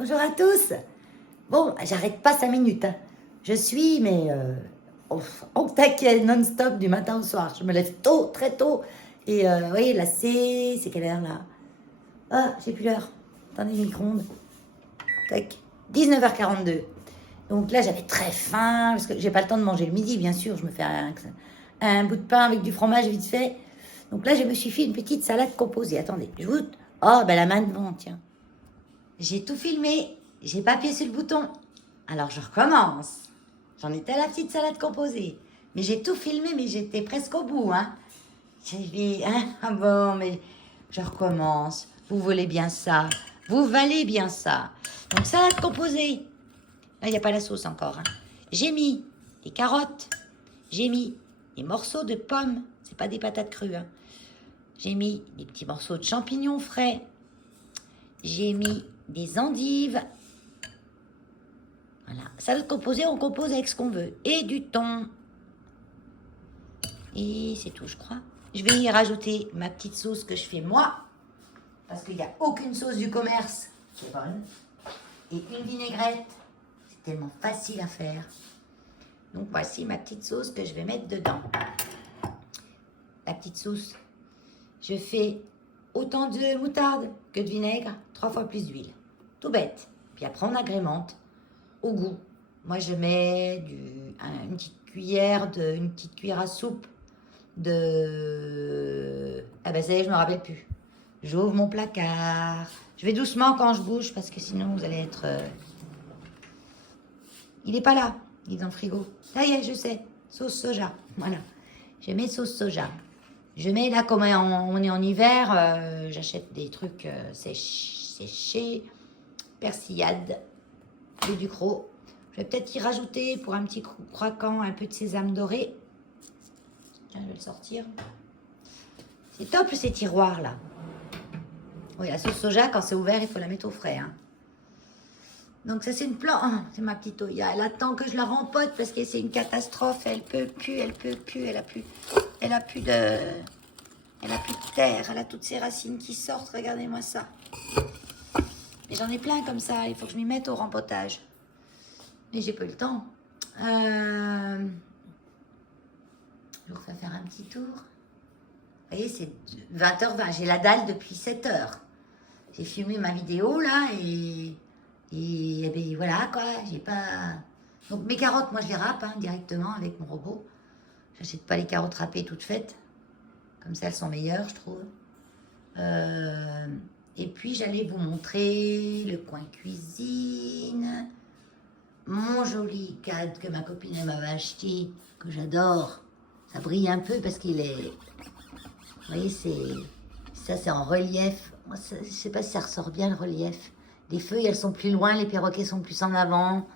Bonjour à tous. Bon, j'arrête pas 5 minutes, hein. Je suis, mais au taquet non-stop du matin au soir. Je me lève tôt, très tôt. Et vous voyez, là, c'est quelle heure là? Ah, j'ai plus l'heure. Attendez, le micro-ondes. Tac. 19h42. Donc là, j'avais très faim, parce que j'ai pas le temps de manger le midi, bien sûr. Je me fais un bout de pain avec du fromage vite fait. Donc là, je me suis fait une petite salade composée. Attendez, je vous... Oh, ben la main devant, tiens. J'ai tout filmé, j'ai pas appuyé sur le bouton. Alors je recommence. J'en étais à la petite salade composée. Mais j'ai tout filmé, mais j'étais presque au bout, hein. J'ai dit, hein, ah bon, mais je recommence. Vous voulez bien ça. Vous valez bien ça. Donc salade composée. Là, il n'y a pas la sauce encore, hein. J'ai mis des carottes. J'ai mis des morceaux de pommes. C'est pas des patates crues, hein. J'ai mis des petits morceaux de champignons frais. J'ai mis des endives. Voilà. Salade composée, on compose avec ce qu'on veut. Et du thon. Et c'est tout, je crois. Je vais y rajouter ma petite sauce que je fais moi. Parce qu'il n'y a aucune sauce du commerce qui est bonne. Et une vinaigrette. C'est tellement facile à faire. Donc voici ma petite sauce que je vais mettre dedans. La petite sauce. Je fais autant de moutarde que de vinaigre. 3 fois plus d'huile. Tout bête. Puis après on agrémente au goût. Moi je mets une petite cuillère une petite cuillère à soupe de... Ah ben ça y est, je me rappelle plus. J'ouvre mon placard. Je vais doucement quand je bouge parce que sinon vous allez être... Il est pas là. Il est dans le frigo. Ça y est, je sais. Sauce soja. Voilà. Je mets sauce soja. Je mets là, comme on est en hiver, j'achète des trucs séchés, persillade, et du croc. Je vais peut-être y rajouter pour un petit croquant un peu de sésame doré. Tiens, je vais le sortir. C'est top ces tiroirs là. Oui, la sauce soja, quand c'est ouvert, il faut la mettre au frais, hein. Donc ça c'est une plante, oh, c'est ma petite Oya. Elle attend que je la rempote parce que c'est une catastrophe. Elle peut plus, elle peut plus, elle a plus de terre. Elle a toutes ses racines qui sortent. Regardez-moi ça. Mais j'en ai plein comme ça. Il faut que je m'y mette au rempotage. Mais j'ai pas eu le temps. Je vous refais faire un petit tour. Vous voyez, c'est 20h20. J'ai la dalle depuis 7h. J'ai filmé ma vidéo là et ben, voilà quoi. J'ai pas. Donc mes carottes, moi je les râpe directement avec mon robot. J'achète pas les carottes râpées toutes faites. Comme ça, elles sont meilleures, je trouve. Et puis j'allais vous montrer le coin cuisine. Mon joli cadre que ma copine m'avait acheté, que j'adore. Ça brille un peu parce qu'il est... Vous voyez, ça c'est en relief. Moi, je sais pas si ça ressort bien le relief. Les feuilles, elles sont plus loin, les perroquets sont plus en avant.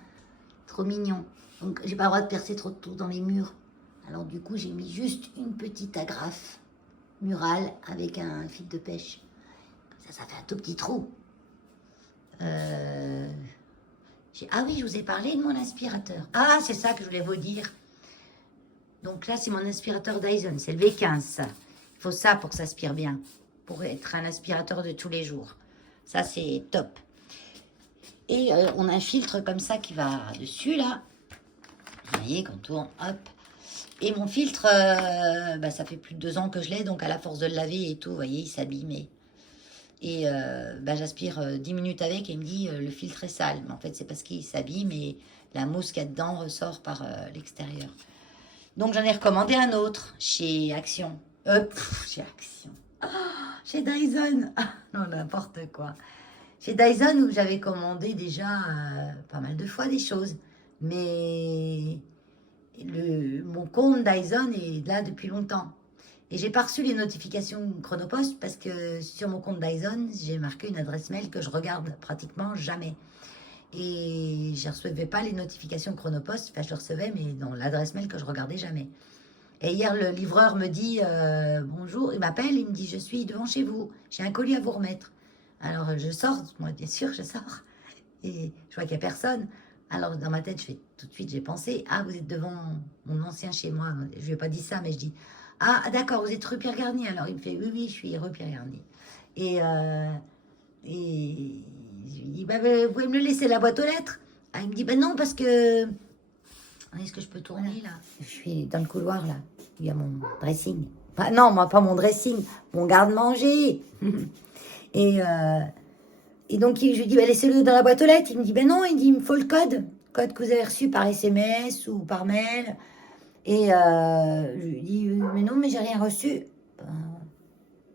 Trop mignon. Donc, j'ai pas le droit de percer trop de trous dans les murs. Alors, du coup, j'ai mis juste une petite agrafe murale avec un fil de pêche. Comme ça fait un tout petit trou. Ah oui, je vous ai parlé de mon aspirateur. Ah, c'est ça que je voulais vous dire. Donc là, c'est mon aspirateur Dyson. C'est le V15, ça. Il faut ça pour que ça aspire bien. Pour être un aspirateur de tous les jours. Ça, c'est top. Et on a un filtre comme ça qui va dessus, là. Vous voyez, quand on tourne, hop. Et mon filtre, ça fait plus de 2 ans que je l'ai. Donc, à la force de le laver et tout, vous voyez, il s'abîme. Et j'aspire 10 minutes avec et il me dit le filtre est sale. Mais en fait, c'est parce qu'il s'abîme et la mousse qu'il y a dedans ressort par l'extérieur. Donc, j'en ai recommandé un autre chez Action. Chez Action. Oh, chez Dyson. Ah, non, n'importe quoi. Chez Dyson, où j'avais commandé déjà pas mal de fois des choses. Mais mon compte Dyson est là depuis longtemps. Et j'ai pas reçu les notifications Chronopost parce que sur mon compte Dyson, j'ai marqué une adresse mail que je regarde pratiquement jamais. Et je ne recevais pas les notifications Chronopost. Enfin, je le recevais, mais dans l'adresse mail que je regardais jamais. Et hier, le livreur me dit bonjour. Il m'appelle, il me dit je suis devant chez vous. J'ai un colis à vous remettre. Alors, je sors. Moi, bien sûr, je sors. Et je vois qu'il n'y a personne. Alors, dans ma tête, tout de suite, j'ai pensé ah, vous êtes devant mon ancien chez moi. Je ne lui ai pas dit ça, mais je dis ah, d'accord, vous êtes rue Pierre Garnier. Alors, il me fait oui, je suis rue Pierre Garnier. Et Et je lui dis, bah, vous pouvez me le laisser la boîte aux lettres. Ah, il me dit, bah non, parce que... Est-ce que je peux tourner, là? Je suis dans le couloir, là. Il y a mon dressing. Enfin, non, moi, pas mon dressing, mon garde-manger. et, et donc, je lui dis, bah, laissez-le dans la boîte aux lettres. Il me dit, ben non, il dit, il me faut le code. Code que vous avez reçu par SMS ou par mail. Et je lui dis, mais non, mais j'ai rien reçu. Ben,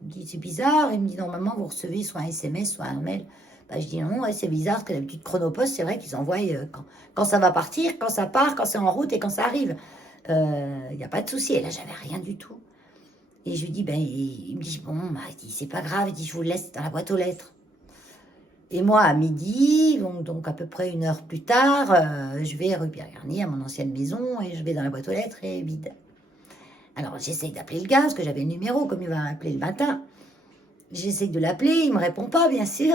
il me dit, c'est bizarre. Il me dit, normalement, vous recevez soit un SMS, soit un mail. Ben, je dis, non, ouais, c'est bizarre, parce que d'habitude, Chronopost, c'est vrai qu'ils envoient quand ça va partir, quand ça part, quand c'est en route et quand ça arrive. Il n'y a pas de souci. Et là, j'avais rien du tout. Et je lui dis, ben, il me dit, bon, bah, il dit, c'est pas grave. Il dit, je vous le laisse dans la boîte aux lettres. Et moi, à midi, donc à peu près 1 heure plus tard, je vais rue Pierre-Garnier, à mon ancienne maison, et je vais dans la boîte aux lettres et vide. Alors, j'essaye d'appeler le gars, parce que j'avais le numéro, comme il va m'appeler le matin. J'essaye de l'appeler, il ne me répond pas, bien sûr.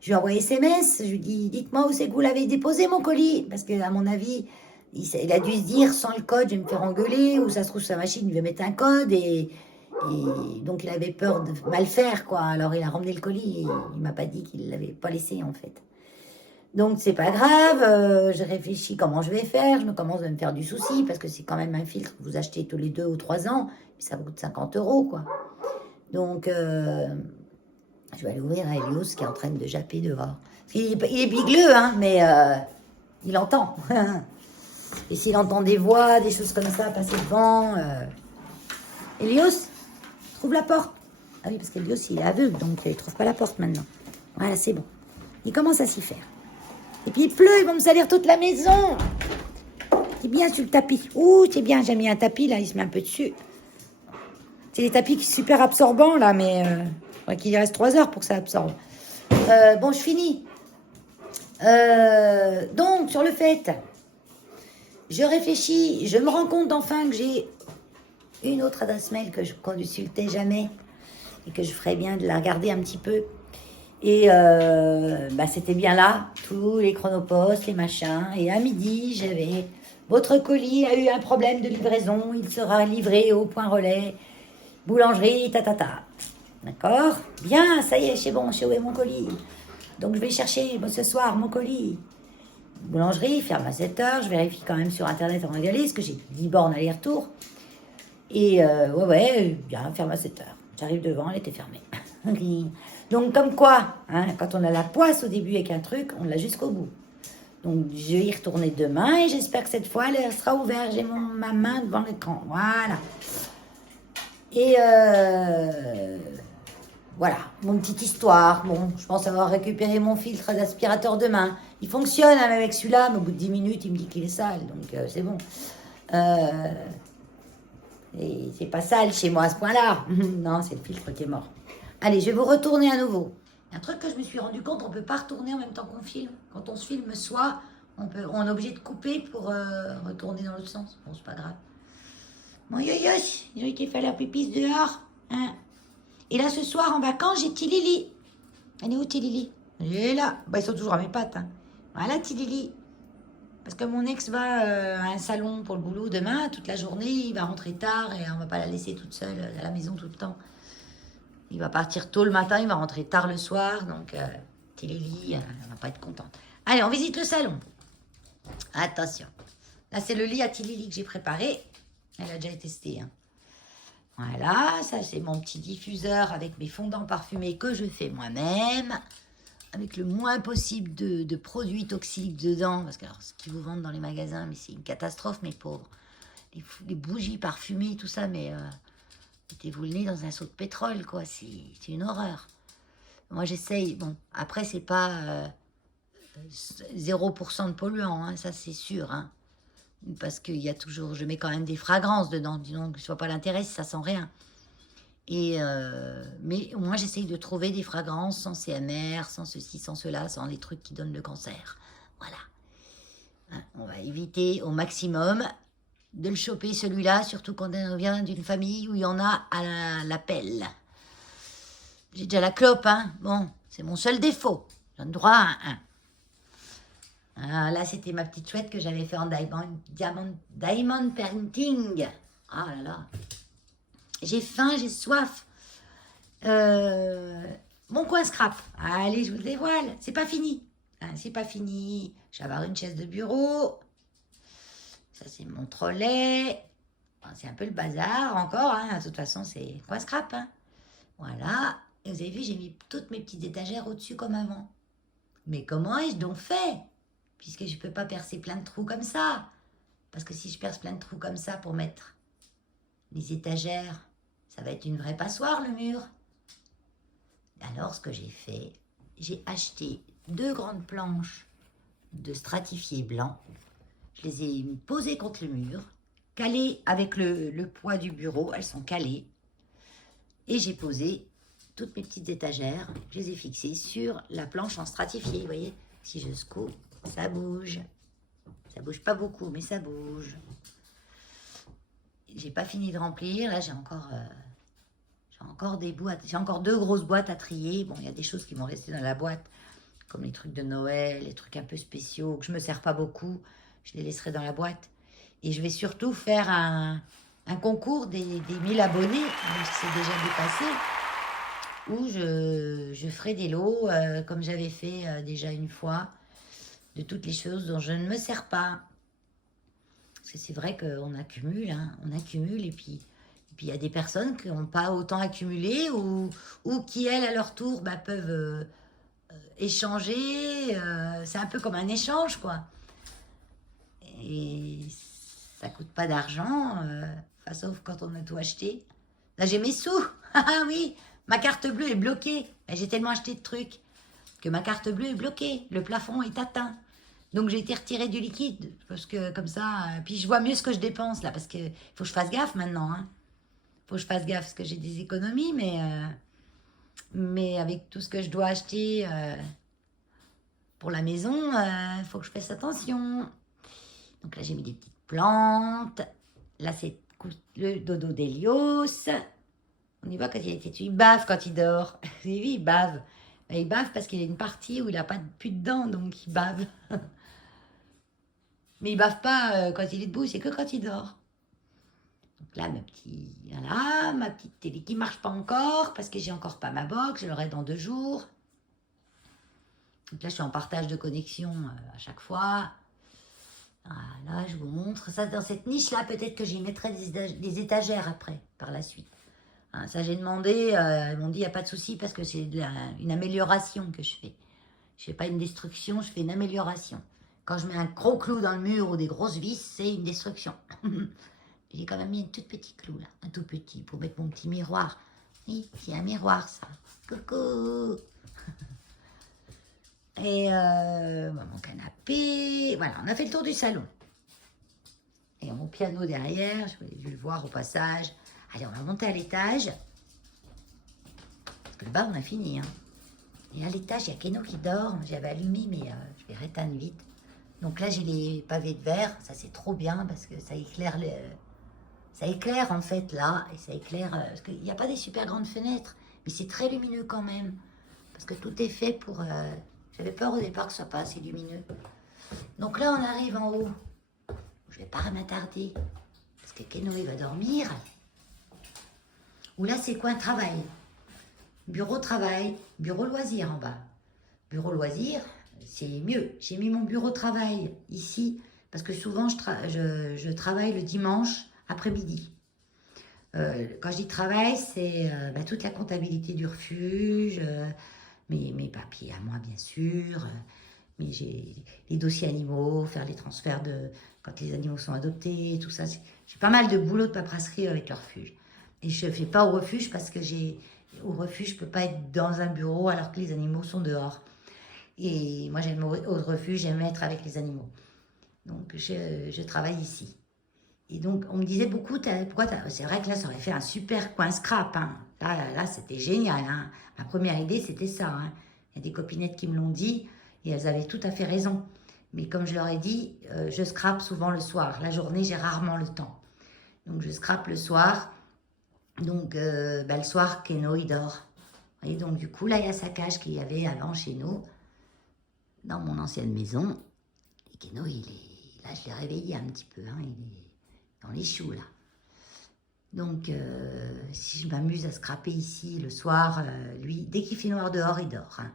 Je lui envoie SMS, je lui dis, dites-moi où c'est que vous l'avez déposé, mon colis. Parce qu'à mon avis, il a dû se dire, sans le code, je vais me faire engueuler, ou ça se trouve, sa machine, il va mettre un code, et donc, il avait peur de mal faire, quoi. Alors, il a ramené le colis et il m'a pas dit qu'il l'avait pas laissé, en fait. Donc, c'est pas grave. Je réfléchis comment je vais faire. Je me commence à me faire du souci parce que c'est quand même un filtre que vous achetez tous les 2 ou 3 ans. Ça coûte 50 €, quoi. Donc, je vais aller ouvrir à Elios qui est en train de japper dehors. Il est bigleux, hein, mais il entend. Et s'il entend des voix, des choses comme ça passer devant... Elios, trouve la porte. Ah oui, parce qu'Elios, il est aveugle, donc il ne trouve pas la porte maintenant. Voilà, c'est bon. Il commence à s'y faire. Et puis il pleut, ils vont me salir toute la maison. C'est bien sur le tapis. Ouh, c'est bien, j'ai mis un tapis, là, il se met un peu dessus. C'est des tapis qui sont super absorbants, là, mais il faudrait qu'il y reste 3 heures pour que ça absorbe. Bon, je finis. Donc, sur le fait, je réfléchis, je me rends compte enfin que j'ai une autre adresse mail que je ne consultais jamais et que je ferais bien de la regarder un petit peu. Et c'était bien là, tous les chronopostes, les machins. Et à midi, j'avais votre colis a eu un problème de livraison, il sera livré au point relais, boulangerie, ta. D'accord? Bien, ça y est, c'est bon, je sais où est mon colis. Donc je vais chercher ce soir mon colis. Boulangerie, ferme à 7 h, je vérifie quand même sur internet avant d'y aller, parce que j'ai 10 bornes aller-retour. Et bien, ferme à 7 h. J'arrive devant, elle était fermée. Donc comme quoi, hein, quand on a la poisse au début avec un truc, on l'a jusqu'au bout. Donc je vais y retourner demain et j'espère que cette fois, elle sera ouverte. J'ai ma main devant l'écran. Voilà. Et voilà, mon petite histoire. Bon, je pense avoir récupéré mon filtre d'aspirateur demain. Il fonctionne hein, même avec celui-là, mais au bout de 10 minutes, il me dit qu'il est sale. Donc c'est bon. Et c'est pas sale chez moi à ce point-là. Non, c'est le filtre qui est mort. Allez, je vais vous retourner à nouveau. Un truc que je me suis rendu compte, on ne peut pas retourner en même temps qu'on filme. Quand on se filme, soit on est obligé de couper pour retourner dans l'autre sens. Bon, c'est pas grave. Bon, yo, qui fait la pipisse dehors. Hein. Et là, ce soir, en vacances, j'ai Tilili. Elle est où, Tilili? Elle est là. Bah, ils sont toujours à mes pattes. Hein. Voilà, Tilili. Parce que mon ex va à un salon pour le boulot demain, toute la journée. Il va rentrer tard et on ne va pas la laisser toute seule à la maison tout le temps. Il va partir tôt le matin, il va rentrer tard le soir. Donc, Tilili, elle ne va pas être contente. Allez, on visite le salon. Attention. Là, c'est le lit à Tilili que j'ai préparé. Elle a déjà été testée. Hein. Voilà, ça, c'est mon petit diffuseur avec mes fondants parfumés que je fais moi-même. Avec le moins possible de produits toxiques dedans. Parce que alors, ce qu'ils vous vendent dans les magasins, mais c'est une catastrophe, mes pauvres. Les bougies parfumées, tout ça, mais mettez-vous le nez dans un seau de pétrole, quoi. C'est une horreur. Moi, j'essaye. Bon, après, c'est pas 0% de polluants, hein, ça, c'est sûr. Hein, parce qu'il y a toujours... Je mets quand même des fragrances dedans, disons que ce soit pas l'intérêt si ça sent rien. Et mais au moins j'essaye de trouver des fragrances sans CMR, sans ceci, sans cela, sans les trucs qui donnent le cancer. Voilà. Hein, on va éviter au maximum de le choper celui-là, surtout quand on vient d'une famille où il y en a à la pelle. J'ai déjà la clope, hein. Bon, c'est mon seul défaut. J'ai le droit à un. Ah, là, c'était ma petite chouette que j'avais fait en diamond painting. Ah là là. J'ai faim, j'ai soif. Bon, mon coin scrap. Allez, je vous le dévoile. C'est pas fini. Hein, c'est pas fini. Je vais avoir une chaise de bureau. Ça, c'est mon trolley. Enfin, c'est un peu le bazar encore. Hein. De toute façon, c'est coin scrap. Hein. Voilà. Et vous avez vu, j'ai mis toutes mes petites étagères au-dessus comme avant. Mais comment ai-je donc fait? Puisque je ne peux pas percer plein de trous comme ça. Parce que si je perce plein de trous comme ça pour mettre les étagères, ça va être une vraie passoire, le mur. Alors, ce que j'ai fait, j'ai acheté 2 grandes planches de stratifié blanc. Je les ai posées contre le mur, calées avec le poids du bureau. Elles sont calées. Et j'ai posé toutes mes petites étagères. Je les ai fixées sur la planche en stratifié. Vous voyez, si je secoue, ça bouge. Ça bouge pas beaucoup, mais ça bouge. J'ai pas fini de remplir. Là, j'ai encore des boîtes. J'ai encore 2 grosses boîtes à trier. Bon, il y a des choses qui vont rester dans la boîte, comme les trucs de Noël, les trucs un peu spéciaux, que je me sers pas beaucoup. Je les laisserai dans la boîte. Et je vais surtout faire un concours des 1000 abonnés, même si c'est déjà dépassé, où je ferai des lots, comme j'avais fait déjà une fois, de toutes les choses dont je ne me sers pas. Parce que c'est vrai qu'on accumule, hein, on accumule, et puis il y a des personnes qui n'ont pas autant accumulé, ou qui, elles, à leur tour, peuvent échanger. C'est un peu comme un échange, quoi. Et ça coûte pas d'argent, sauf quand on a tout acheté. Là, j'ai mes sous. Ah oui, ma carte bleue est bloquée. J'ai tellement acheté de trucs que ma carte bleue est bloquée. Le plafond est atteint. Donc, j'ai été retirée du liquide. Parce que, comme ça, puis je vois mieux ce que je dépense, là. Parce qu'il faut que je fasse gaffe maintenant. Hein. Faut que je fasse gaffe parce que j'ai des économies. Mais avec tout ce que je dois acheter pour la maison, il faut que je fasse attention. Donc là, j'ai mis des petites plantes. Là, c'est le dodo d'Hélios. On y voit quand il a été tué. Il bave quand il dort. Vous avez vu, il bave. Il bave parce qu'il y a une partie où il n'a pas plus de dents, donc il bave. Mais il bave pas quand il est debout, c'est que quand il dort. Donc là, ma petite télé qui marche pas encore parce que j'ai encore pas ma box. Je l'aurai dans 2 jours. Donc là, je suis en partage de connexion à chaque fois. Voilà, je vous montre. Ça, dans cette niche-là, peut-être que j'y mettrai des étagères après, par la suite. Hein, ça, j'ai demandé. Ils m'ont dit, il n'y a pas de souci parce que c'est une amélioration que je fais. Je ne fais pas une destruction, je fais une amélioration. Quand je mets un gros clou dans le mur ou des grosses vis, c'est une destruction. J'ai quand même mis un tout petit clou, là. Un tout petit, pour mettre mon petit miroir. Oui, c'est un miroir, ça. Coucou. Et mon canapé. Voilà, on a fait le tour du salon. Et mon piano derrière, je voulais le voir au passage. Allez, on va monter à l'étage. Parce que le bas, on a fini. Hein. Et à l'étage, il y a Keno qui dort. J'avais allumé, mais je vais réteindre vite. Donc là, j'ai les pavés de verre. Ça, c'est trop bien parce que ça éclaire ça éclaire, en fait, là. Et ça éclaire... parce qu'il n'y a pas des super grandes fenêtres. Mais c'est très lumineux quand même. Parce que tout est fait pour... J'avais peur au départ que ce soit pas assez lumineux. Donc là, on arrive en haut. Je vais pas m'attarder. Parce que Keno, il va dormir. Ou là, c'est coin travail. Bureau travail, bureau loisir en bas. Bureau loisir, c'est mieux. J'ai mis mon bureau travail ici. Parce que souvent, je travaille le dimanche après-midi. Quand je dis travail, c'est toute la comptabilité du refuge, mes papiers à moi, bien sûr, mais j'ai les dossiers animaux, faire les transferts quand les animaux sont adoptés, tout ça. J'ai pas mal de boulot de paperasserie avec le refuge. Et je ne fais pas au refuge parce que au refuge, je ne peux pas être dans un bureau alors que les animaux sont dehors. Et moi, j'aime au refuge, j'aime être avec les animaux. Donc, je travaille ici. Et donc, on me disait beaucoup, c'est vrai que là, ça aurait fait un super coin scrap. Hein. Là, c'était génial. Hein. Ma première idée, c'était ça. Hein. Il y a des copinettes qui me l'ont dit et elles avaient tout à fait raison. Mais comme je leur ai dit, je scrape souvent le soir. La journée, j'ai rarement le temps. Donc, je scrape le soir. Donc, le soir, Keno, il dort. Et donc, du coup, là, il y a sa cage qu'il y avait avant chez nous, dans mon ancienne maison. Et Keno, là, je l'ai réveillé un petit peu. Hein. Il est dans les choux, là. Donc, si je m'amuse à scraper ici le soir, lui, dès qu'il fait noir dehors, il dort. Hein.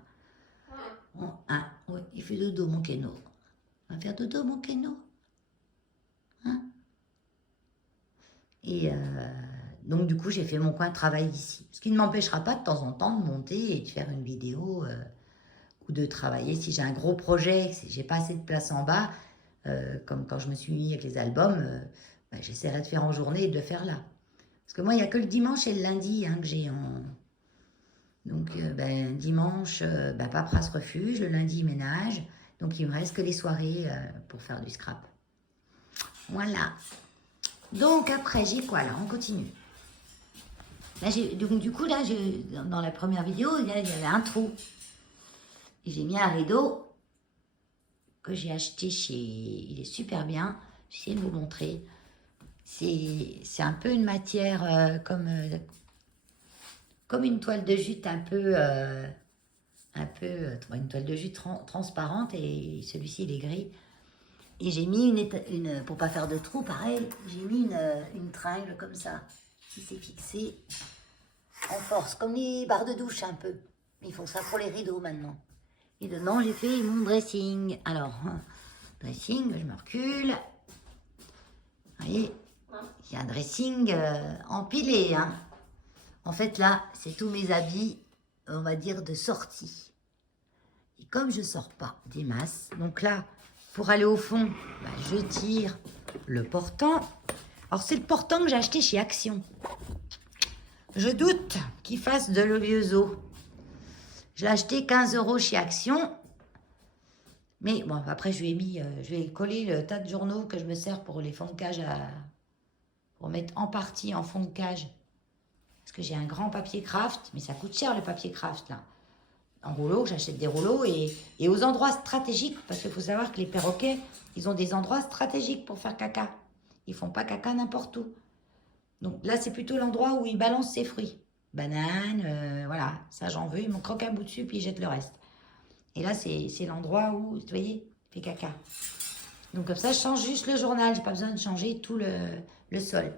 Ouais, il fait dodo, mon Keno. On va faire dodo, mon Keno. Hein? Et donc, du coup, j'ai fait mon coin de travail ici. Ce qui ne m'empêchera pas de temps en temps de monter et de faire une vidéo ou de travailler. Si j'ai un gros projet, si j'ai pas assez de place en bas, comme quand je me suis mis avec les albums, j'essaierai de faire en journée et de le faire là. Parce que moi, il n'y a que le dimanche et le lundi que j'ai en... Donc, dimanche, paperasse refuge, le lundi, ménage. Donc, il me reste que les soirées pour faire du scrap. Voilà. Donc, après, j'ai quoi, là? On continue. Là, donc, du coup, là, dans la première vidéo, il y avait un trou. Et j'ai mis un rideau que j'ai acheté chez... Il est super bien. J'essaie de vous montrer. C'est un peu une matière comme une toile de jute un peu une toile de jute transparente, et celui-ci il est gris. Et j'ai mis pour pas faire de trou, pareil, j'ai mis une tringle comme ça qui s'est fixée en force, comme les barres de douche un peu. Ils font ça pour les rideaux maintenant. Et dedans j'ai fait mon dressing. Alors, dressing, je me recule. Vous voyez, il y a un dressing empilé, hein. En fait, là, c'est tous mes habits, on va dire, de sortie. Et comme je ne sors pas des masses, donc là, pour aller au fond, je tire le portant. Alors, c'est le portant que j'ai acheté chez Action. Je doute qu'il fasse de l'oliezo. Je l'ai acheté 15 € chez Action. Mais bon, après, je vais coller le tas de journaux que je me sers pour les fonds de cage, pour mettre en partie en fond de cage. Parce que j'ai un grand papier craft, mais ça coûte cher le papier craft là. En rouleau, j'achète des rouleaux et aux endroits stratégiques, parce qu'il faut savoir que les perroquets, ils ont des endroits stratégiques pour faire caca. Ils font pas caca n'importe où. Donc là, c'est plutôt l'endroit où ils balancent ses fruits. Bananes, voilà, ça j'en veux, ils m'en croquent un bout dessus puis ils jettent le reste. Et là, c'est l'endroit où, vous voyez, il fait caca. Donc comme ça, je change juste le journal, j'ai pas besoin de changer tout le sol.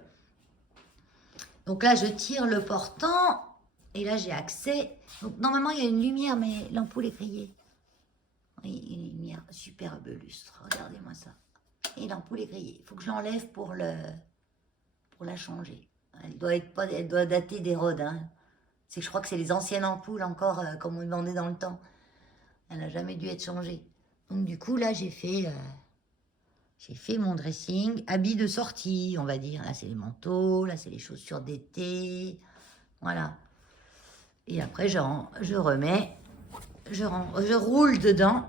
Donc là, je tire le portant et là, j'ai accès. Donc normalement, il y a une lumière, mais l'ampoule est grillée. Oui, une lumière superbe lustre. Regardez-moi ça. Et l'ampoule est grillée. Il faut que je l'enlève pour la changer. Elle doit dater des Rhodes. Hein. Je crois que c'est les anciennes ampoules encore, comme on demandait dans le temps. Elle n'a jamais dû être changée. Donc du coup, là, j'ai fait mon dressing, habits de sortie, on va dire. Là, c'est les manteaux, là, c'est les chaussures d'été. Voilà. Et après, je roule dedans.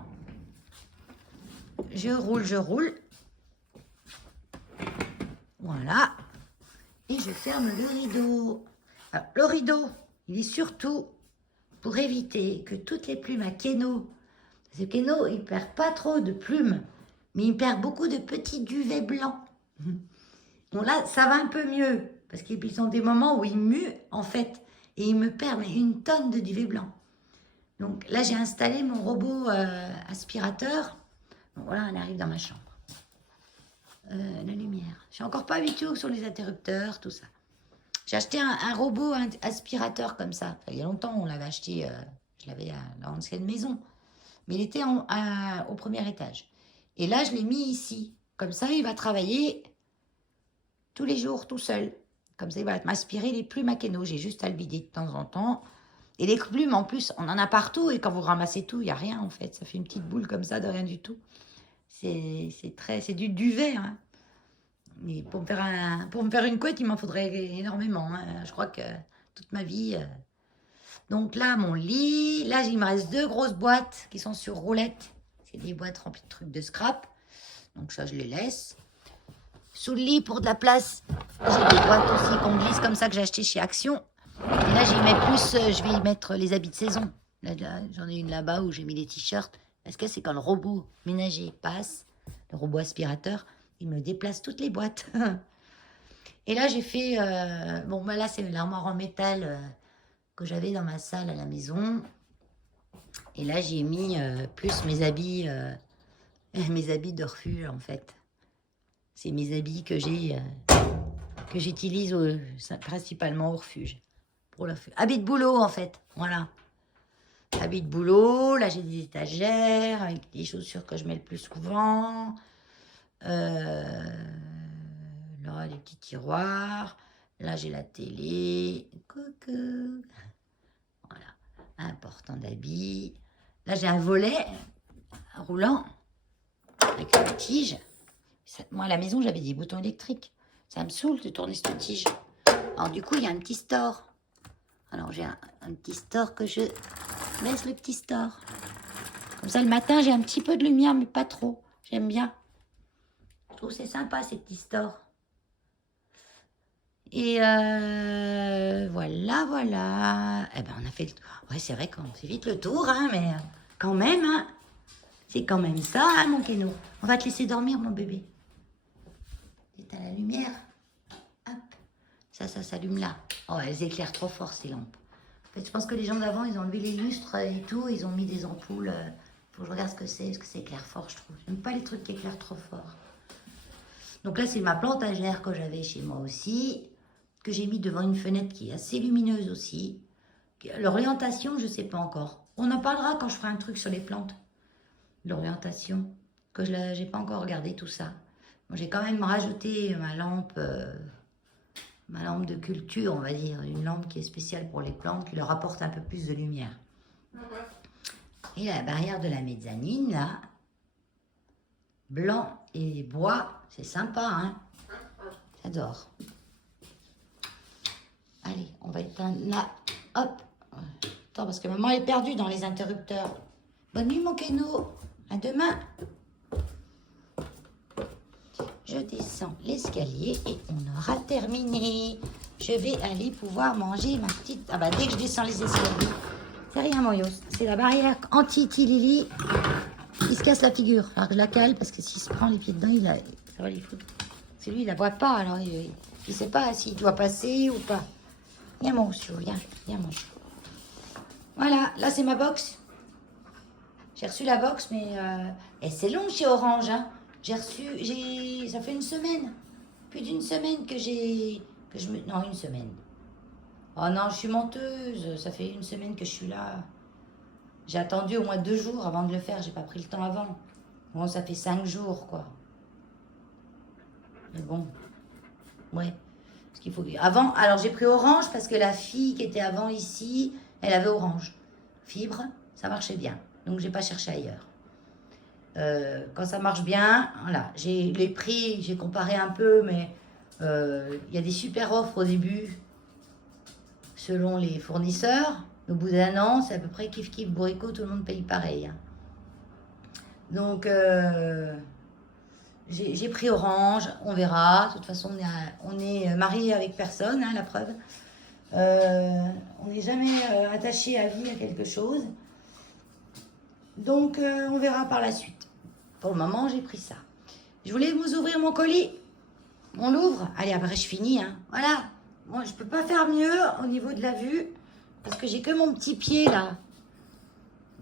Je roule. Voilà. Et je ferme le rideau. Alors, le rideau, il est surtout pour éviter que toutes les plumes à Keno, parce que Keno, il perd pas trop de plumes, mais il perd beaucoup de petits duvets blancs. Bon là, ça va un peu mieux, parce qu'ils ont des moments où il mue, en fait, et il me perd mais une tonne de duvet blanc. Donc là, j'ai installé mon robot aspirateur. Donc voilà, on arrive dans ma chambre. La lumière. Je suis encore pas habituée sur les interrupteurs, tout ça. J'ai acheté un robot aspirateur comme ça. Il y a longtemps, on l'avait acheté, je l'avais à l'ancienne maison. Mais il était au premier étage. Et là, je l'ai mis ici. Comme ça, il va travailler tous les jours, tout seul. Comme ça, il va m'aspirer les plumes à Keno. J'ai juste à le vider de temps en temps. Et les plumes, en plus, on en a partout. Et quand vous ramassez tout, il n'y a rien, en fait. Ça fait une petite boule comme ça de rien du tout. C'est du duvet, hein. Mais pour me faire une couette, il m'en faudrait énormément. Hein. Je crois que toute ma vie... Donc là, mon lit. Là, il me reste 2 grosses boîtes qui sont sur roulette. C'est des boîtes remplies de trucs de scrap. Donc ça, je les laisse. Sous le lit, pour de la place, j'ai des boîtes aussi qu'on glisse comme ça que j'ai acheté chez Action. Et là, j'y mets plus, je vais y mettre les habits de saison. Là, j'en ai une là-bas où j'ai mis les t-shirts. Parce que c'est quand le robot ménager passe, le robot aspirateur, il me déplace toutes les boîtes. Et là, j'ai fait... là, c'est l'armoire en métal que j'avais dans ma salle à la maison. Et là, j'ai mis plus mes habits de refuge, en fait. C'est mes habits que j'ai que j'utilise principalement au refuge. Pour le habit de boulot, en fait. Voilà. Habit de boulot. Là, j'ai des étagères avec des chaussures que je mets le plus souvent. Là, les petits tiroirs. Là, j'ai la télé. Coucou. Voilà. Un portant d'habits. Là, j'ai un volet roulant avec une tige. Moi, à la maison, j'avais des boutons électriques. Ça me saoule de tourner cette tige. Alors, du coup, il y a un petit store. Alors, j'ai un petit store que je laisse le petit store. Comme ça, le matin, j'ai un petit peu de lumière, mais pas trop. J'aime bien. Je trouve que c'est sympa, ces petits stores. Et voilà, voilà. Eh ben, on a fait le tour. Ouais, c'est vrai qu'on fait vite le tour, hein, mais quand même, hein. C'est quand même ça, hein, mon Keno. On va te laisser dormir, mon bébé. T'as la lumière. Hop. Ça s'allume là. Oh, elles éclairent trop fort, ces lampes. En fait, je pense que les gens d'avant, ils ont enlevé les lustres et tout. Ils ont mis des ampoules. Faut que je regarde ce que c'est. Parce que c'est éclaire fort, je trouve. J'aime pas les trucs qui éclairent trop fort. Donc là, c'est ma plantagère que j'avais chez moi aussi. Que j'ai mis devant une fenêtre qui est assez lumineuse aussi. L'orientation, je sais pas encore. On en parlera quand je ferai un truc sur les plantes. L'orientation. Que je n'ai pas encore regardé tout ça. Bon, j'ai quand même rajouté ma lampe de culture, on va dire. Une lampe qui est spéciale pour les plantes, qui leur apporte un peu plus de lumière. Et la barrière de la mezzanine, là, blanc et bois, c'est sympa, hein. J'adore. Allez, on va éteindre là. Hop. Attends, parce que maman est perdue dans les interrupteurs. Bonne nuit, mon Keno. À demain. Je descends l'escalier et on aura terminé. Je vais aller pouvoir manger ma petite... Ah bah, dès que je descends les escaliers... C'est rien, Moyos. C'est la barrière anti-tilili. Il se casse la figure. Alors, je la cale parce que s'il se prend les pieds dedans, ça va les foutre. C'est lui, il la voit pas. Alors, il ne sait pas s'il doit passer ou pas. Viens, mon chou. Viens, mon chou. Voilà, là, c'est ma box. J'ai reçu la box, mais... Et c'est long chez Orange, hein. Ça fait une semaine. Plus d'une semaine Non, une semaine. Oh non, je suis menteuse. Ça fait une semaine que je suis là. J'ai attendu au moins 2 jours avant de le faire. J'ai pas pris le temps avant. Bon, ça fait 5 jours, quoi. Mais bon. Ouais. Parce qu'il faut... Avant, alors j'ai pris Orange parce que la fille qui était avant ici, elle avait Orange. Fibre, ça marchait bien. Donc, j'ai pas cherché ailleurs. Quand ça marche bien, voilà. Les prix, j'ai comparé un peu, mais il y a des super offres au début selon les fournisseurs. Au bout d'1 an, c'est à peu près kiff bourricot, tout le monde paye pareil, hein. Donc j'ai pris Orange, on verra. De toute façon, on est marié avec personne, hein, la preuve. On n'est jamais attaché à vie à quelque chose. Donc on verra par la suite. Pour le moment, j'ai pris ça. Je voulais vous ouvrir mon colis. On l'ouvre. Allez, après, je finis, hein. Voilà. Moi, je peux pas faire mieux au niveau de la vue. Parce que j'ai que mon petit pied, là.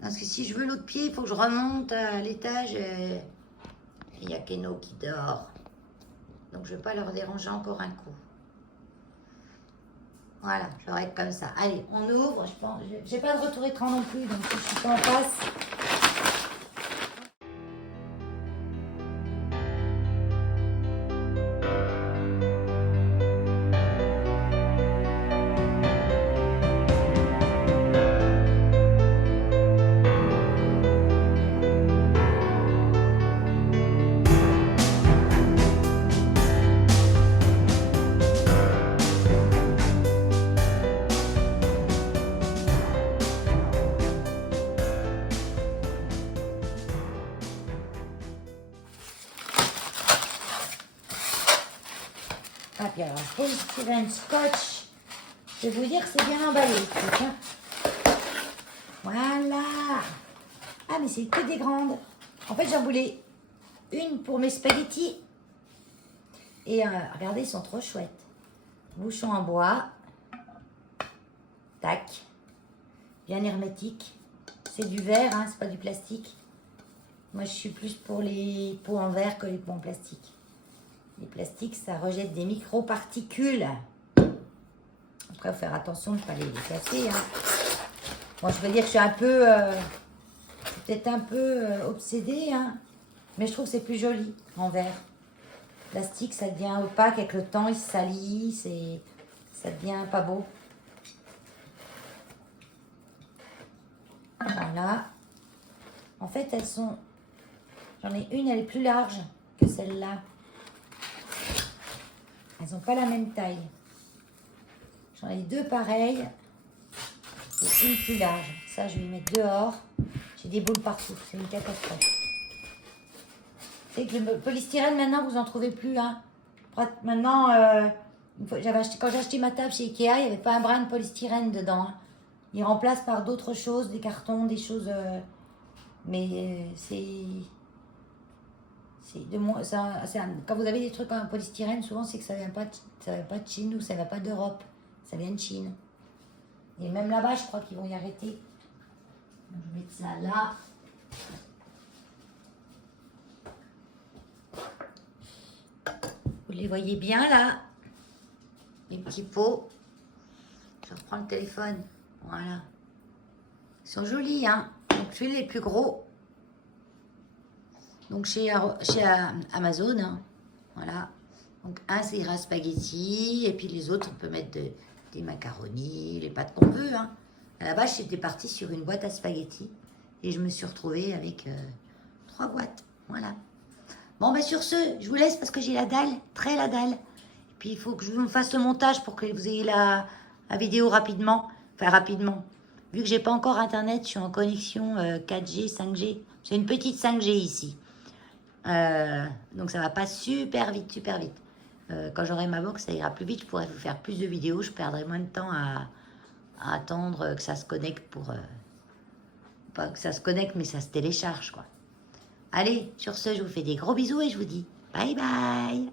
Parce que si je veux l'autre pied, il faut que je remonte à l'étage. Et il y a Keno qui dort. Donc, je ne vais pas leur déranger encore un coup. Voilà, je vais être comme ça. Allez, on ouvre. Je pense, j'ai pas de retour écran non plus. Donc, si je suis pas en face... Ah, puis alors, polystyrène scotch, je vais vous dire que c'est bien emballé. Hein. Voilà. Ah, mais c'est que des grandes. En fait, j'en voulais une pour mes spaghettis. Et regardez, ils sont trop chouettes. Bouchon en bois. Tac. Bien hermétique. C'est du verre, hein, c'est pas du plastique. Moi, je suis plus pour les pots en verre que les pots en plastique. Les plastiques, ça rejette des microparticules. Après, il faut faire attention de ne pas les casser. Hein. Bon, je veux dire que je suis un peu... peut-être un peu obsédée, hein. Mais je trouve que c'est plus joli en verre. Plastique, ça devient opaque avec le temps, il se salit, ça devient pas beau. Voilà. En fait, elles sont... J'en ai une, elle est plus large que celle-là. Elles n'ont pas la même taille. J'en ai deux pareilles. Et une plus large. Ça, je vais les mettre dehors. J'ai des boules partout. C'est une catastrophe. C'est que le polystyrène, maintenant, vous en trouvez plus. Hein. Maintenant, quand j'ai acheté ma table chez Ikea, il n'y avait pas un brin de polystyrène dedans. Hein. Ils remplacent par d'autres choses, des cartons, des choses... mais c'est de moins... quand vous avez des trucs en polystyrène, souvent, c'est que ça ne vient pas de Chine ou ça ne vient pas d'Europe. Ça vient de Chine. Et même là-bas, je crois qu'ils vont y arrêter. Donc, je vais mettre ça là. Vous les voyez bien là, les petits pots. Je reprends le téléphone. Voilà. Ils sont jolis, hein. Donc, je fais les plus gros. Donc, chez Amazon, hein. Voilà. Donc, un, c'est ira spaghetti. Et puis, les autres, on peut mettre des macaronis, les pâtes qu'on veut, hein. À la base, j'étais partie sur une boîte à spaghetti. Et je me suis retrouvée avec 3 boîtes. Voilà. Bon, ben sur ce, je vous laisse parce que j'ai la dalle, très la dalle. Et puis, il faut que je vous fasse le montage pour que vous ayez la vidéo rapidement. Enfin, rapidement. Vu que j'ai pas encore Internet, je suis en connexion 4G, 5G. J'ai une petite 5G ici. Donc, ça va pas super vite, super vite. Quand j'aurai ma box, ça ira plus vite. Je pourrai vous faire plus de vidéos. Je perdrai moins de temps à attendre que ça se connecte pour... pas que ça se connecte, mais ça se télécharge, quoi. Allez, sur ce, je vous fais des gros bisous et je vous dis bye bye.